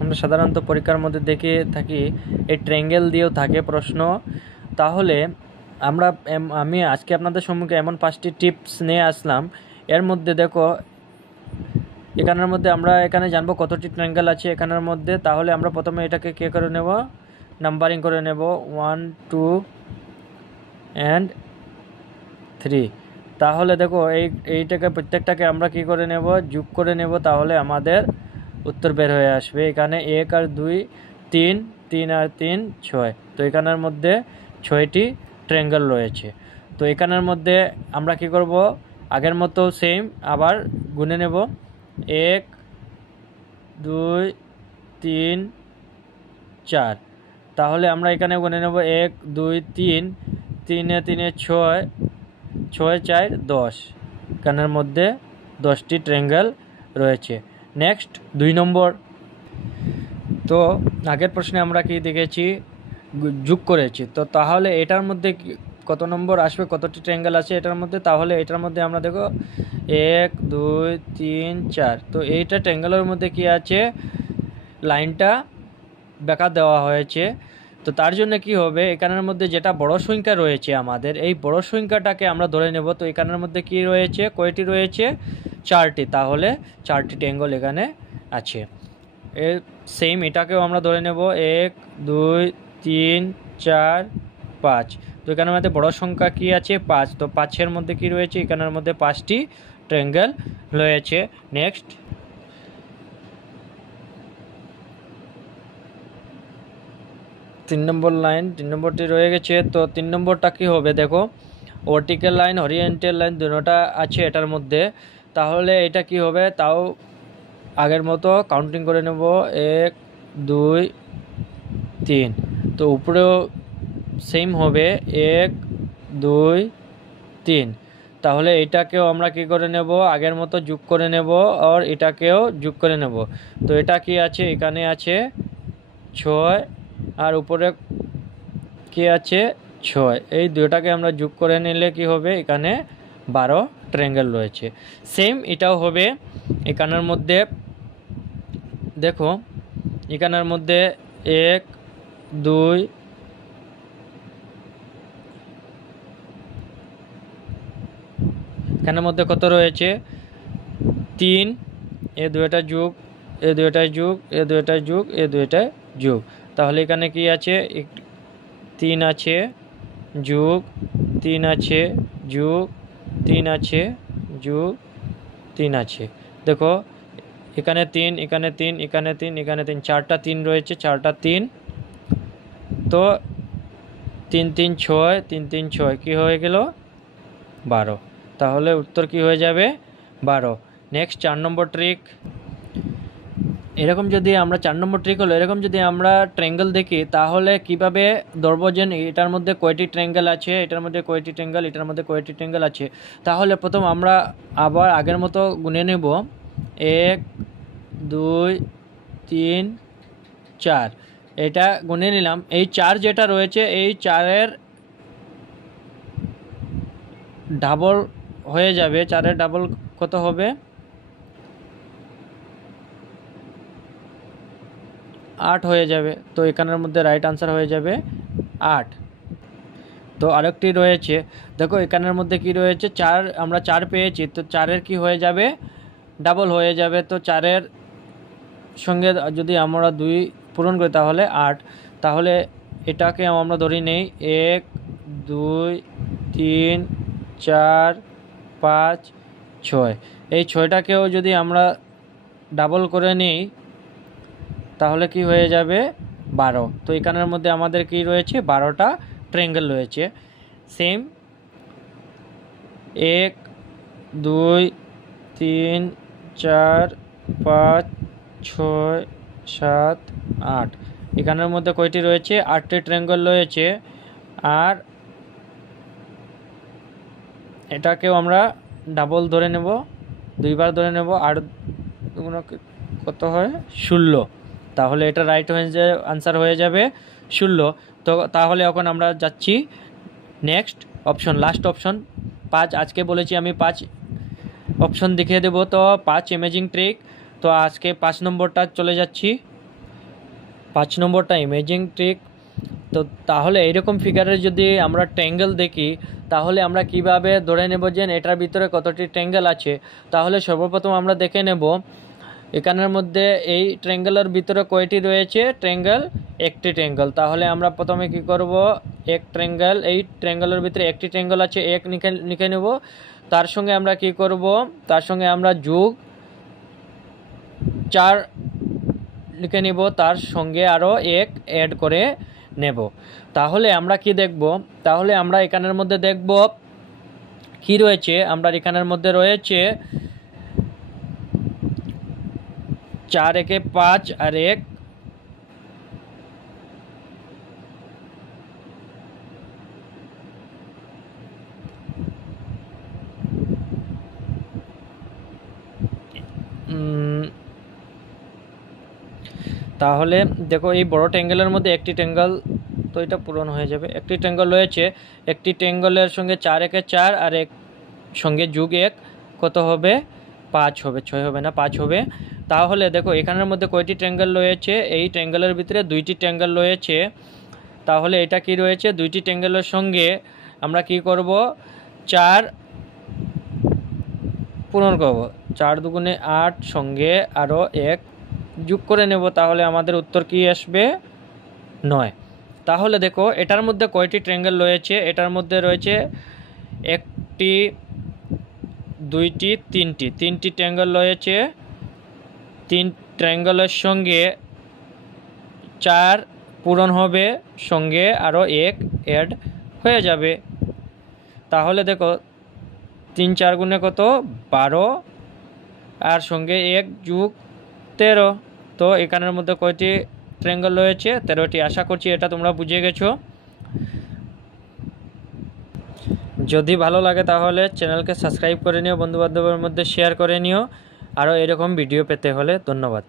আমরা সাধারণত পরীক্ষার মধ্যে দেখে থাকি এই ট্রায়াঙ্গেল দিয়েও থাকে প্রশ্ন। তাহলে আমি আজকে আপনাদের সম্মুখে এমন 5টি টিপস নিয়ে আসলাম। এর মধ্যে দেখো এখানের মধ্যে আমরা এখানে জানবো কতটি ট্রায়াঙ্গেল আছে এখানের মধ্যে। তাহলে আমরা প্রথমে এটাকে কে করে নেব, নাম্বারিং করে নেব 1 2 and 3। তাহলে দেখো এইটাকে প্রত্যেকটাকে আমরা কি করে নেব, যোগ করে নেব। তাহলে আমাদের উত্তর বের হয়ে আসবে। এখানে 1 আর 2 3, 3 আর 3 6। তো এখানের মধ্যে 6টি ট্রায়াঙ্গেল রয়েছে। তো এখানের মধ্যে আমরা কি করব, আগের মতো সেম আবার গুনে নেব 1 2 3 4। তাহলে আমরা এখানে গুনে নেব 1 2 3, 3 3 6, 6 4 10। এখানের মধ্যে 10টি ট্রায়াঙ্গেল রয়েছে। নেক্সট 2 নম্বর। তো আগের প্রশ্নে আমরা কি দেখেছি, যোগ করেছি। তো তাহলে এটার মধ্যে কত নম্বর আসবে, কতটি ট্রায়াঙ্গেল আছে এটার মধ্যে। তাহলে এটার মধ্যে আমরা দেখো 1 2 3 4। তো এইটা ট্রায়াঙ্গেলের মধ্যে কি আছে, লাইনটা বেঁকা দেওয়া হয়েছে। তো তার জন্য কি হবে, এখানের মধ্যে যেটা বড় সংখ্যা রয়েছে আমাদের, এই বড় সংখ্যাটাকে আমরা ধরে নেব। তো এখানের মধ্যে কি রয়েছে, কয়টি রয়েছে, 4টি। তাহলে 4টি ট্রায়াঙ্গেল এখানে আছে। সেম এটাকেও আমরা ধরে নেব 1 2 3 4 5। তো এখানের মধ্যে বড় সংখ্যা কি আছে, 5। তো 5-এর মধ্যে কি রয়েছে, এখানের মধ্যে 5টি ট্রায়াঙ্গেল রয়েছে। নেক্সট 3 নম্বর লাইন, 3 নম্বরটি রয়ে গেছে। তো 3 নম্বরটা কি হবে, দেখো ভার্টিক্যাল লাইন হরিজন্টাল লাইন দুটোটা আছে এটার মধ্যে। তাহলে এটা কি হবে, তাও আগের মতো কাউন্টিং করে নেব 1 2 3। তো উপরেও সেম হবে 1 2 3। তাহলে এটাকেও আমরা কি করে নেব, আগের মতো যোগ করে নেব, আর এটাকেও যোগ করে নেব। তো এটা কি আছে, এখানে আছে 6 আর উপরে কি আছে 6। এই দুটাকে আমরা যোগ করে নিলে কি হবে, এখানে 12 ট্রায়াঙ্গেল রয়েছে। সেম এটাও হবে এখানের মধ্যে। দেখো এখানের মধ্যে 1 2 এখানের মধ্যে কত রয়েছে, 3। এ দুইটা যোগ, এ দুইটা যোগ, এ দুইটা যোগ, এ দুইটা যোগ। তাহলে এখানে কি আছে, 3 আছে, যোগ 3 আছে, যোগ 3 আছে, যোগ 3 আছে। দেখো এখানে 3, এখানে 3, এখানে 3, এখানে 3, 4টা 3 রয়েছে, 4টা 3। তো 3 3 6, 3 3 6 কি হয়ে গেল, 12। তাহলে উত্তর কি হয়ে যাবে, 12। নেক্সট 4 নম্বর ট্রিক। এরকম যদি আমরা 4 নম্বর ট্রিক হলো, এরকম যদি আমরা ট্রায়াঙ্গেল দেখি, তাহলে কিভাবে ধরবো যে এটার মধ্যে কয়টি ট্রায়াঙ্গেল আছে, এটার মধ্যে কয়টি ট্রায়াঙ্গেল, এটার মধ্যে কয়টি ট্রায়াঙ্গেল আছে। তাহলে প্রথম আমরা আবার আগের মতো গুনে নেব 1 2 3 4। এটা গুনে নিলাম। এই 4 যেটা রয়েছে, এই 4-এর ডাবল হয়ে যাবে। 4-এর ডাবল কত হবে, 8 হয়ে যাবে। তো এখানের মধ্যে রাইট আনসার হয়ে যাবে 8। তো আরেকটি রয়েছে, দেখো এখানের মধ্যে কি রয়েছে, 4 আমরা 4 পেয়েছি। তো 4-এর কি হয়ে যাবে, ডাবল হয়ে যাবে। তো 4-এর সঙ্গে যদি আমরা 2 পূরণ করি তাহলে 8। তাহলে এটাকে আমরা ধরে নেই 1 2 3 4 5 6। এই 6টাকেও যদি আমরা ডাবল করে নিই তাহলে কি হয়ে যাবে, 12। তো এখানের মধ্যে আমাদের কি রয়েছে, 12টা ট্রায়াঙ্গেল রয়েছে। সেম 1 2 3 4 5 6 7 8। এখানের মধ্যে কয়টি রয়েছে, 8টি ট্রায়াঙ্গেল রয়েছে। আর এটাকেও আমরা ডাবল ধরে নেব, 2বার ধরে নেব। 8 কত হয়, 16। তাহলে এটা রাইট আনসার হয়ে যাবে 16। তো তাহলে এখন আমরা যাচ্ছি নেক্সট অপশন, লাস্ট অপশন 5। আজকে বলেছি আমি 5 অপশন দেখিয়ে দেবো। তো 5 ইমেজিং ট্রিক। তো আজকে 5 নম্বরটা চলে যাচ্ছি। 5 নম্বরটা ইমেজিং ট্রিক। তো তাহলে এইরকম ফিগারের যদি আমরা ট্রায়াঙ্গেল দেখি তাহলে আমরা কিভাবে ধরে নেব যে এটার ভিতরে কতটি ট্রায়াঙ্গেল আছে। তাহলে সর্বপ্রথম আমরা দেখে নেব এখানের মধ্যে এই ট্রায়াঙ্গেলের ভিতরে কয়টি রয়েছে ট্রায়াঙ্গেল, একটি ট্রায়াঙ্গেল। তাহলে আমরা প্রথমে কি করব, এক ট্রায়াঙ্গেল, এই ট্রায়াঙ্গেলের ভিতরে একটি ট্রায়াঙ্গেল আছে, এক লিখে নেব। তার সঙ্গে আমরা কি করব, তার সঙ্গে আমরা যোগ 4 লিখে নেব, তার সঙ্গে আরও এক অ্যাড করে নেব। তাহলে আমরা কি দেখব, তাহলে আমরা এখানের মধ্যে দেখব কি রয়েছে। আমরা এখানের মধ্যে রয়েছে 4 একে 5 আর 1 তাহলে দেখো এই বড় ট্রায়াঙ্গেলের মধ্যে একটি ট্রায়াঙ্গেল, তো এটা পূরণ হয়ে যাবে। একটি ট্রায়াঙ্গেল রয়েছে, একটি ট্রায়াঙ্গেলের সঙ্গে 4 একে 4 আর 1 সঙ্গে যোগ 1 কত হবে, 5 হবে, 6 হবে না, 5 হবে। তাহলে দেখো এখানের মধ্যে কয়টি ট্রায়াঙ্গেল রয়েছে, এই ট্রায়াঙ্গেলের ভিতরে 2টি ট্রায়াঙ্গেল রয়েছে। তাহলে এটা কি রয়েছে, 2টি ট্রায়াঙ্গেলের সঙ্গে আমরা কি করব, 4 পূরণ করব, 4 দুগুণে 8 সঙ্গে আরও 1 যোগ করে নেব। তাহলে আমাদের উত্তর কি আসবে, 9। তাহলে দেখো এটার মধ্যে কয়টি ট্রায়াঙ্গেল রয়েছে, এটার মধ্যে রয়েছে 1টি 2টি 3টি ট্রায়াঙ্গেল রয়েছে। 3 ট্রায়াঙ্গেলের সঙ্গে 4 পূরণ হবে, সঙ্গে আরও 1 অ্যাড হয়ে যাবে। তাহলে দেখো 3 4 গুণে কত, 12 আর সঙ্গে 1 যোগ 13। তো এখানের মধ্যে কয়টি ট্রায়াঙ্গেল রয়েছে, 13টি। আশা করছি এটা তোমরা বুঝে গেছো। যদি ভালো লাগে তাহলে চ্যানেলকে সাবস্ক্রাইব করে নিও, বন্ধুবান্ধবের মধ্যে শেয়ার করে নিও। আরও এরকম ভিডিও পেতে হলে ধন্যবাদ।